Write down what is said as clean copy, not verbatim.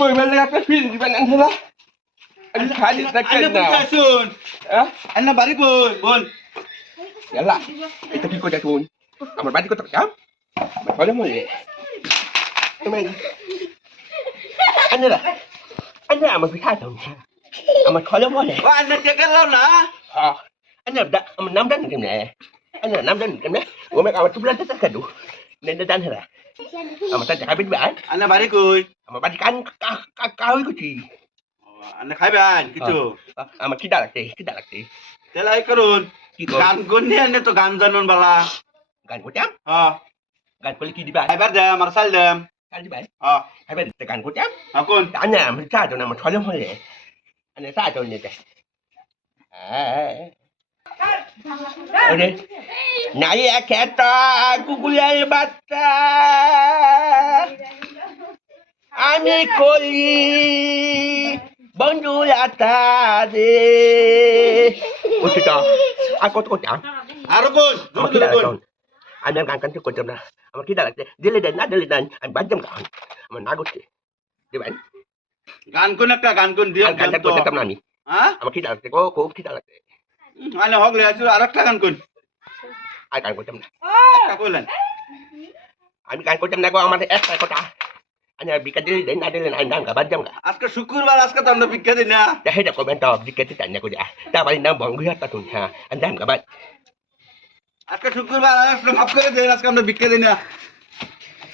বই মেলে একটা ফিল দিবেন আনছিলা আমি খাই আন্না কোথায় শুন আন্না বাড়ি কই বল ইয়াল্লা এটা কি কইতা তুই আমার বাড়ি কত কাম বলে মলে তুমি আন্না আন্না আমার পিঠা দাও আমার খলে মলে ও আন্না টেকা লাও না আন্না আমার নাম জানি কেমনে আন্না নাম জানি কেমনে ও মে আমার টুকরা তে কাদু নেন জান হেলা আমার তা যাবে ভাই আন্না বাড়ি কই আমার বাড়ি কান কাউই কুচি আন্না খাইবেন কিছু আমার খিদা লাগছে তেলাই করুন কি করুন? গান গন্নি আন্না তো গান জানুন বালা গান করতাম হ্যাঁ গান করলে কি দিবা খাইবার দে আমার সাল দে গান দিবা হ্যাঁ খাইবে গান করতাম এখন আন্না আমার চা তো না আমার ছলে মলে আন্না চা তো নিতে ওরে নাই একটা কুকুলের বাচ্চা আমি কলি বন্ধু আতা দে উঠিত আর কত করতাম আরো কোন আমার খিদা লাগছে আমি গান কানতে করতাম না আমার খিদা লাগছে দিলে দেন না দিলে দেন আমি বাজতাম গান আমার না করছে দেবেন গান কোন একটা গান কোন দিও গানটা করতাম না আমি হ্যাঁ আমার খিদা লাগছে খুব খিদা লাগছে আন্না হগলে আছো আরেকটা গান কোন আর গান করতাম না একটা কইলেন আমি গান করতাম না গো আমার একটা কথা আমি বিকা দিলে দেন না দিলে আমি গান বাজতাম গা আজকে শুক্রবার আজকে তো আমরা ভিক্ষা দিই না Dahil ako men tawag dikit tanya ko dia. Dapat nang banggu ya tatun ha. Andam ka ba? আজকে শুক্রবার আজকে মাফ করে দেন আজকে আমরা ভিক্ষা দিই না